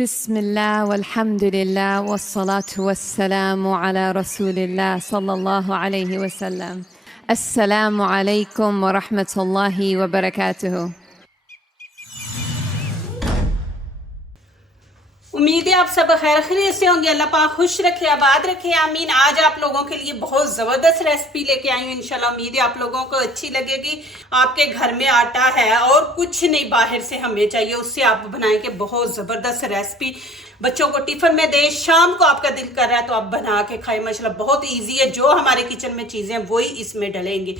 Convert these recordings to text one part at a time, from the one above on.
बिस्मिल्लाह वल्हम्दुलिल्लाह वस्सलातु वस्सलामु अला रसूलिल्लाह सल्लल्लाहु अलैहि वसल्लम। अस्सलामु अलैकुम व रहमतुल्लाहि व बरकातुहू। उम्मीद है आप सब खैर खैरियत से होंगे। अल्लाह पाक खुश रखे, आबाद रखे, आमीन। आज आप लोगों के लिए बहुत ज़बरदस्त रेसिपी लेके आई हूँ। इंशाल्लाह उम्मीद है आप लोगों को अच्छी लगेगी। आपके घर में आटा है और कुछ नहीं बाहर से हमें चाहिए, उससे आप बनाएंगे बहुत ज़बरदस्त रेसिपी। बच्चों को टिफिन में दे, शाम को आपका दिल कर रहा है तो आप बना के खाएं। माशाल्लाह बहुत इजी है। जो हमारे किचन में चीज़ें हैं वही इसमें डलेंगी।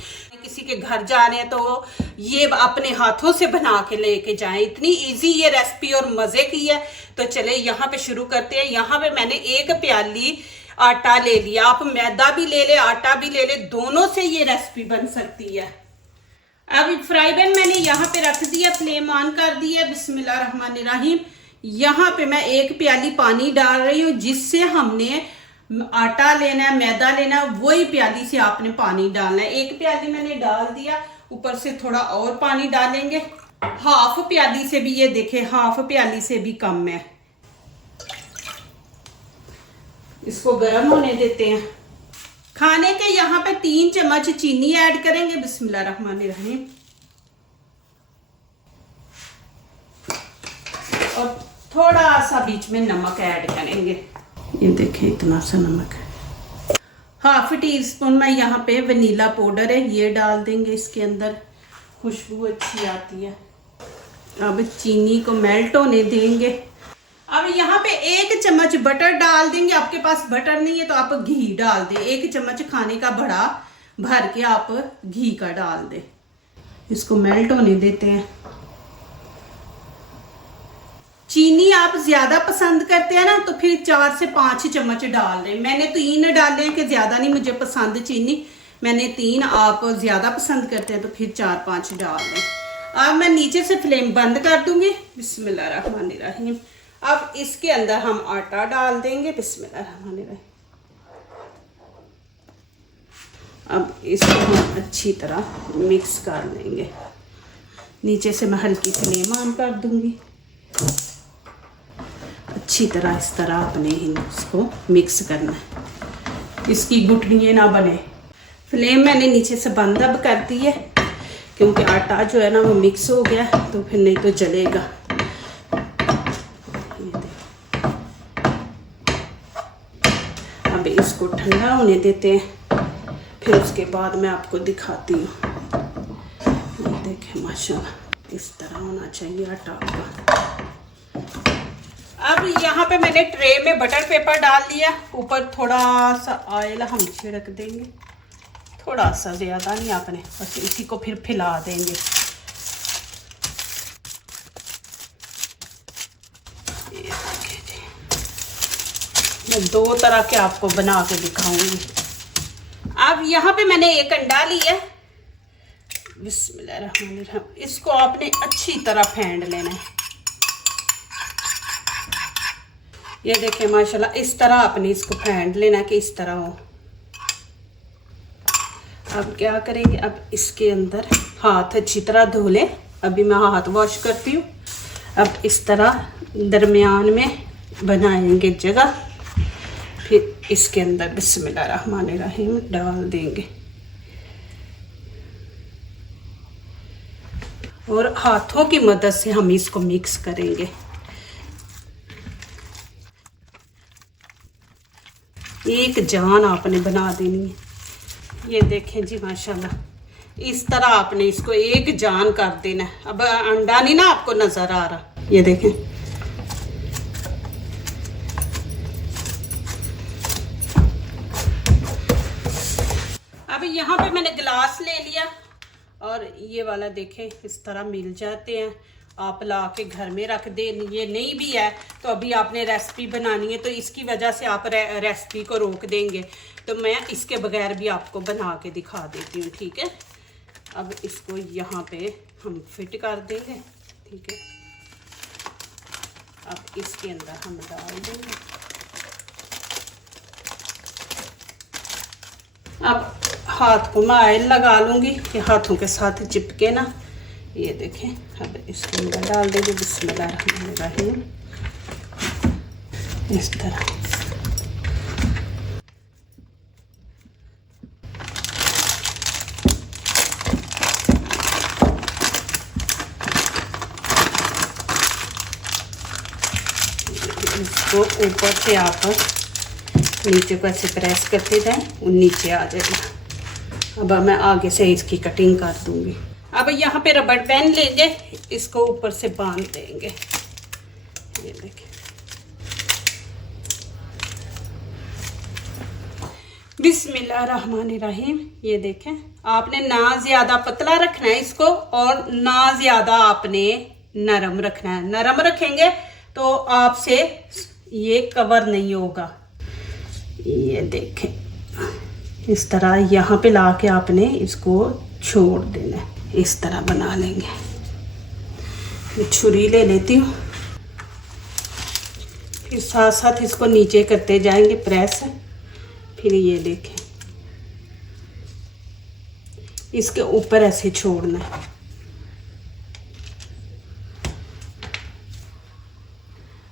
किसी के घर जा रहे हैं तो ये अपने हाथों से बना के लेके जाएं। इतनी इजी ये रेसिपी और मज़े की है। तो चले यहाँ पे शुरू करते हैं। यहाँ पे मैंने 1 प्याली आटा ले लिया। आप मैदा भी ले ले, आटा भी ले ले, दोनों से ये रेसिपी बन सकती है। अब फ्राई पैन मैंने यहाँ पे रख दिया, फ्लेम ऑन कर दिया। बिस्मिल्लाहिर्रहमानिर्रहीम। यहाँ पे मैं 1 प्याली पानी डाल रही हूँ। जिससे हमने आटा लेना है, मैदा लेना है, वही प्याली से आपने पानी डालना है। 1 प्याली मैंने डाल दिया, ऊपर से थोड़ा और पानी डालेंगे। हाफ प्याली से भी, ये देखे, हाफ प्याली से भी कम है। इसको गर्म होने देते हैं। खाने के यहाँ पे 3 चम्मच चीनी ऐड करेंगे। बिस्मिल्लाहिर्रहमानिर्रहीम। और थोड़ा सा बीच में नमक ऐड करेंगे। ये देखें, इतना सा नमक है। हाफ टी स्पून में यहाँ पे वनीला पाउडर है, ये डाल देंगे इसके अंदर, खुशबू अच्छी आती है। अब चीनी को मेल्ट होने देंगे। अब यहाँ पे 1 चम्मच बटर डाल देंगे। आपके पास बटर नहीं है तो आप घी डाल दें। 1 चम्मच खाने का बड़ा भर के आप घी का डाल दें। इसको मेल्ट होने देते हैं। चीनी आप ज्यादा पसंद करते हैं ना तो फिर 4 से 5 चम्मच डाल रहे। मैंने 3 डाले हैं कि ज्यादा नहीं मुझे पसंद चीनी, मैंने 3। आप ज्यादा पसंद करते हैं तो फिर 4-5 डाल दें। अब मैं नीचे से फ्लेम बंद कर दूंगी। बिस्मिल्लाहिर्रहमानिर्रहीम। अब इसके अंदर हम आटा डाल देंगे। बिस्मिल्लाहिर्रहमानिर्रहीम। अब इसको हम अच्छी तरह मिक्स कर लेंगे। नीचे से मैं हल्की फ्लेम ऑन कर दूंगी। अच्छी तरह इस तरह अपने ही इसको मिक्स करना है, इसकी गुठलियाँ ना बने। फ्लेम मैंने नीचे से बंद अब कर दी है क्योंकि आटा जो है ना वो मिक्स हो गया तो फिर नहीं तो जलेगा। अब इसको ठंडा होने देते हैं, फिर उसके बाद मैं आपको दिखाती हूँ। ये देखें, माशाल्लाह इस तरह होना चाहिए आटा का। अब यहाँ पे मैंने ट्रे में बटर पेपर डाल दिया। ऊपर थोड़ा सा ऑयल हम छिड़क देंगे, थोड़ा सा, ज़्यादा नहीं आपने, बस इसी को फिर फैला देंगे। ये देखिए, मैं 2 तरह के आपको बना के दिखाऊंगी। अब यहाँ पे मैंने 1 अंडा लिया। बिस्मिल्लाहिर्रहमानिर्रहीम। इसको आपने अच्छी तरह फेंट लेना है। ये देखें, माशाल्लाह इस तरह आपने इसको फेंट लेना कि इस तरह हो। अब क्या करेंगे, अब इसके अंदर हाथ अच्छी तरह धो लें। अभी मैं हाथ वॉश करती हूँ। अब इस तरह दरमियान में बनाएंगे जगह, फिर इसके अंदर बिस्मिल्लाहिर्रहमानिर्रहीम डाल देंगे और हाथों की मदद से हम इसको मिक्स करेंगे। एक जान आपने बना देनी है। ये देखें जी, माशाल्लाह इस तरह आपने इसको एक जान कर देना है। अब अंडा नहीं ना आपको नजर आ रहा, ये देखें। अब यहाँ पे मैंने गिलास ले लिया और ये वाला देखें इस तरह मिल जाते हैं। आप ला के घर में रख दें। ये नहीं भी है तो अभी आपने रेसिपी बनानी है तो इसकी वजह से आप रेसिपी को रोक देंगे, तो मैं इसके बगैर भी आपको बना के दिखा देती हूँ, ठीक है। अब इसको यहाँ पे हम फिट कर देंगे, ठीक है। अब इसके अंदर हम डाल देंगे। अब हाथ को मैं ऑयल लगा लूँगी कि हाथों के साथ चिपके ना। ये देखें, अब इसके अंदर डाल देंगे। बिस्मिल्लाहिर्रहमानिर्रहीम। इस तरह। इसको ऊपर से आप नीचे को ऐसे प्रेस करते जाएं और नीचे आ जाएगा। अब मैं आगे से इसकी कटिंग कर दूंगी। अब यहाँ पे रबड़ बैंड लेंगे, इसको ऊपर से बांध देंगे। ये देखिए, बिस्मिल्लाहिर्रहमानिर्रहीम। ये देखें, आपने ना ज़्यादा पतला रखना है इसको और ना ज़्यादा आपने नरम रखना है। नरम रखेंगे तो आपसे ये कवर नहीं होगा। ये देखें, इस तरह यहाँ पे ला के आपने इसको छोड़ देना है। इस तरह बना लेंगे। मैं छुरी ले लेती हूँ, फिर साथ साथ इसको नीचे करते जाएंगे प्रेस। फिर ये देखें, इसके ऊपर ऐसे छोड़ना है।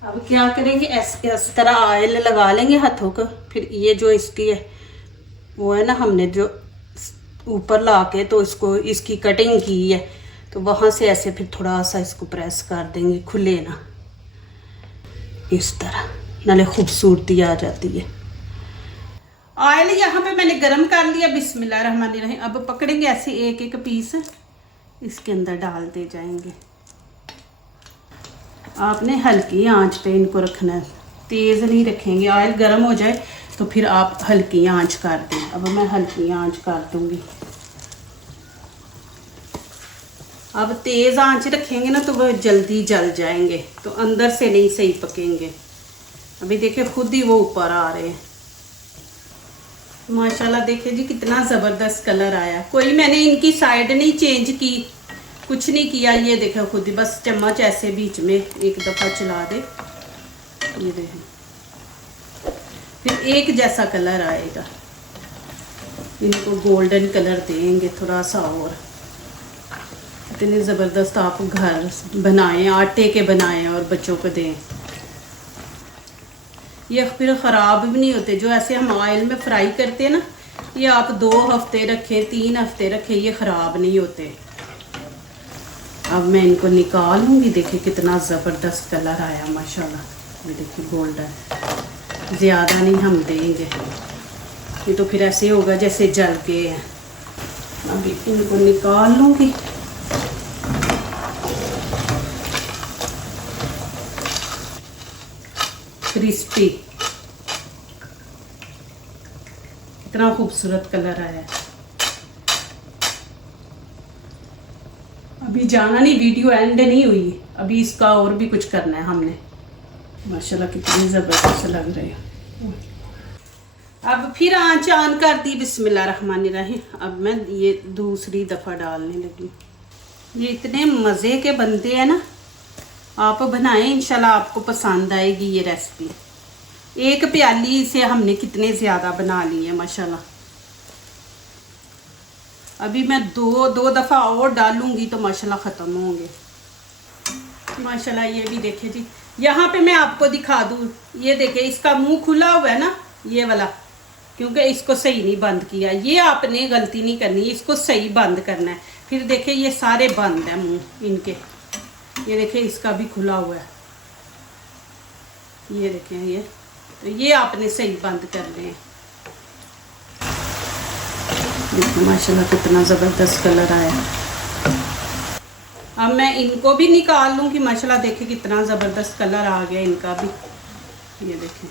अब क्या करेंगे, इस तरह ऑयल लगा लेंगे हाथों को। फिर ये जो इसकी है वो है ना, हमने जो ऊपर ला के तो इसको इसकी कटिंग की है, तो वहाँ से ऐसे फिर थोड़ा सा इसको प्रेस कर देंगे, खुले ना, इस तरह, नाले खूबसूरती आ जाती है। ऑयल यहाँ पे मैंने गरम कर लिया। बिस्मिल्लाहिर्रहमानिर्रहीम। अब पकड़ेंगे ऐसे एक एक पीस, इसके अंदर डालते जाएंगे। आपने हल्की आंच पे इनको रखना है, तेज़ नहीं रखेंगे। ऑयल गर्म हो जाए तो फिर आप हल्की आंच कर दें। अब मैं हल्की आंच कर दूंगी। अब तेज़ आंच रखेंगे ना तो वह जल्दी जल जाएंगे, तो अंदर से नहीं सही पकेंगे। अभी देखिए खुद ही वो ऊपर आ रहे हैं। माशाल्लाह देखिए जी, कितना ज़बरदस्त कलर आया। कोई मैंने इनकी साइड नहीं चेंज की, कुछ नहीं किया। ये देखो खुद ही, बस चम्मच ऐसे बीच में एक दफ़ा चला दे, ये देखें, फिर एक जैसा कलर आएगा। इनको गोल्डन कलर देंगे थोड़ा सा और। इतने ज़बरदस्त आप घर बनाएं, आटे के बनाएं और बच्चों को दें। ये फिर ख़राब भी नहीं होते। जो ऐसे हम ऑयल में फ्राई करते हैं ना, ये आप 2 हफ्ते रखें, 3 हफ्ते रखें, ये ख़राब नहीं होते। अब मैं इनको निकाल लूँगी। देखिए कितना ज़बरदस्त कलर आया माशाल्लाह। ये देखिए गोल्डन, ज़्यादा नहीं हम देंगे, ये तो फिर ऐसे होगा जैसे जल के हैं। अभी इनको निकाल लूँगी। क्रिस्पी, कितना खूबसूरत कलर आया है। अभी जाना नहीं, वीडियो एंड नहीं हुई, अभी इसका और भी कुछ करना है हमने। माशाल्लाह कितनी ज़बरदस्त लग रही है। अब फिर आंच ऑन कर दी। बिस्मिल्लाहिर्रहमानिर्रहीम। अब मैं ये दूसरी दफ़ा डालने लगी। ये इतने मज़े के बनते हैं ना, आप बनाएं, इंशाल्लाह आपको पसंद आएगी ये रेसिपी। एक प्याली से हमने कितने ज़्यादा बना लिए हैं माशाल्लाह। अभी मैं दो दफ़ा और डालूंगी तो माशाल्लाह ख़त्म होंगे। माशाल्लाह ये भी देखिए जी, यहाँ पे मैं आपको दिखा दूँ। ये देखिए इसका मुंह खुला हुआ है ना, ये वाला, क्योंकि इसको सही नहीं बंद किया। ये आपने गलती नहीं करनी, इसको सही बंद करना है। फिर देखिए ये सारे बंद हैं मुंह इनके। ये देखिए इसका भी खुला हुआ है, ये देखिए ये, तो ये आपने सही बंद करने हैं। देखो माशाल्लाह कितना ज़बरदस्त कलर आया। अब मैं इनको भी निकाल लूँगी। माशाल्लाह देखिए कितना ज़बरदस्त कलर आ गया इनका भी। ये देखिए,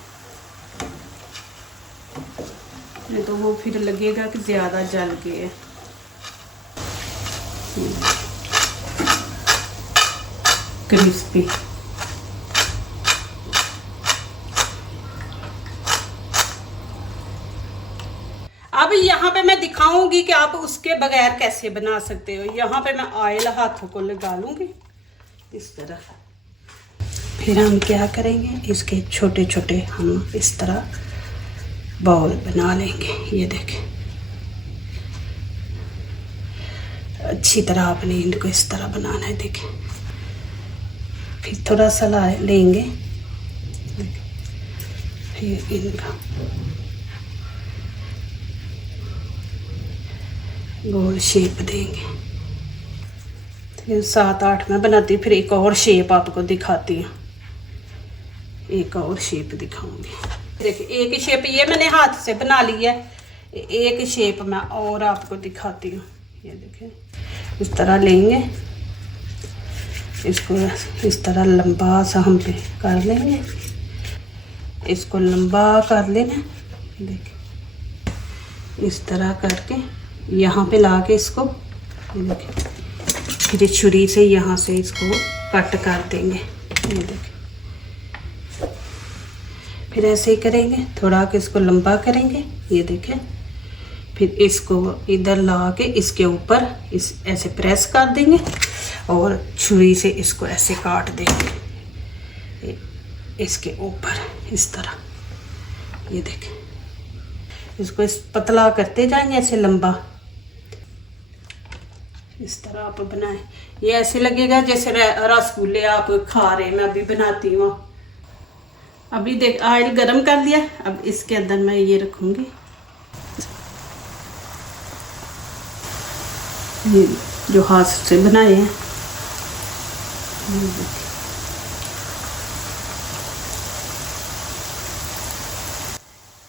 नहीं तो वो फिर लगेगा कि ज़्यादा जल गए। क्रिस्पी, अब यहाँ पे मैं दिखाऊंगी कि आप उसके बगैर कैसे बना सकते हो। यहाँ पे मैं ऑयल हाथों को लगा लूँगी इस तरह। फिर हम क्या करेंगे, इसके छोटे छोटे हम इस तरह बाउल बना लेंगे। ये देखें, अच्छी तरह आपने इनको इस तरह बनाना है। देखें, फिर थोड़ा सा लेंगे, फिर इनका गोल शेप देंगे। फिर 7-8 में बनाती हूँ, फिर एक और शेप आपको दिखाती हूँ, एक और शेप दिखाऊंगी। देखिए एक शेप ये मैंने हाथ से बना ली है, एक शेप मैं और आपको दिखाती हूँ। ये देखिए इस तरह लेंगे, इसको इस तरह लंबा सा हम कर लेंगे, इसको लंबा कर लेना। देखिए इस तरह करके यहाँ पे ला के इसको, ये देखिए फिर छुरी से यहाँ से इसको कट कर देंगे। ये देखिए फिर ऐसे ही करेंगे, थोड़ा के इसको लंबा करेंगे। ये देखें, फिर इसको इधर ला के इसके ऊपर इस ऐसे प्रेस कर देंगे और छुरी से इसको ऐसे काट देंगे इसके ऊपर इस तरह। ये देखें, इसको इस पतला करते जाएंगे ऐसे लंबा, इस तरह आप बनाएं। ये ऐसे लगेगा जैसे रसगुल्ले आप खा रहे हैं। मैं अभी बनाती हूँ, अभी देख ऑयल गरम कर लिया। अब इसके अंदर मैं ये रखूँगी, ये जो हाथ से बनाए हैं।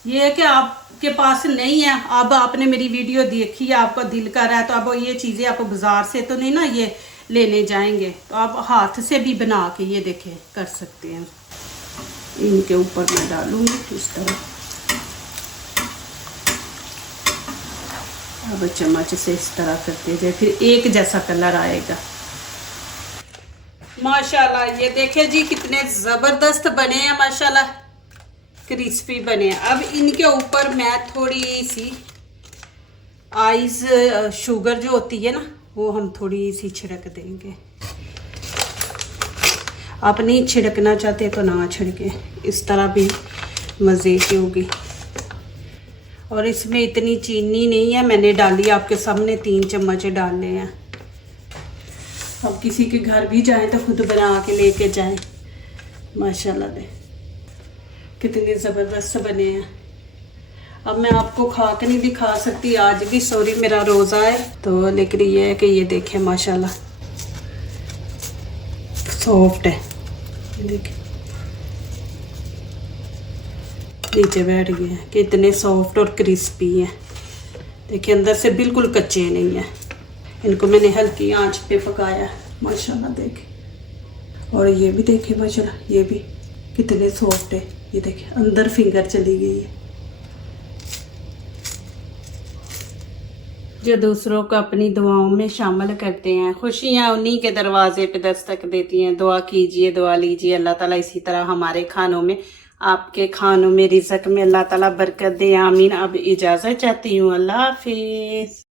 ये है कि आपके पास नहीं है, अब आपने मेरी वीडियो देखी है, आपका दिल कर रहा है, तो अब ये चीज़ें आप बाज़ार से तो नहीं ना ये लेने जाएंगे, तो आप हाथ से भी बना के ये देखें कर सकते हैं। इनके ऊपर मैं डालूंगी इस तरह, अब चम्मच से इस तरह करते जाए, फिर एक जैसा कलर आएगा। माशाल्लाह ये देखें जी कितने ज़बरदस्त बने हैं, माशाल्लाह क्रिस्पी बने हैं। अब इनके ऊपर मैं थोड़ी सी आइस शुगर जो होती है ना, वो हम थोड़ी सी छिड़क देंगे। आप नहीं छिड़कना चाहते तो ना छिड़के, इस तरह भी मज़े की होगी। और इसमें इतनी चीनी नहीं है, मैंने डाली आपके सामने 3 चम्मच डालने हैं। अब किसी के घर भी जाएं तो खुद बना के लेके जाएं। माशाल्लाह दे कितने ज़बरदस्त बने हैं। अब मैं आपको खा के नहीं दिखा सकती आज भी, सॉरी मेरा रोज़ा है तो, लेकिन ये है कि ये देखें माशाल्लाह सॉफ्ट है। देखें नीचे बैठ गए हैं, कितने सॉफ्ट और क्रिस्पी हैं। देखिए अंदर से बिल्कुल कच्चे नहीं हैं। इनको मैंने हल्की आंच पे पकाया माशाल्लाह देखें। और ये भी देखें माशाल्लाह, ये भी कितने सॉफ्ट है। ये देखें अंदर फिंगर चली गई है। जो दूसरों को अपनी दुआओं में शामिल करते हैं, खुशियाँ उन्हीं के दरवाजे पे दस्तक देती हैं। दुआ कीजिए, दुआ लीजिए, अल्लाह ताला इसी तरह हमारे खानों में, आपके खानों में, रिज़्क़ में अल्लाह ताला बरकत दे, आमीन। अब इजाज़त चाहती हूँ, अल्लाह हाफिज़।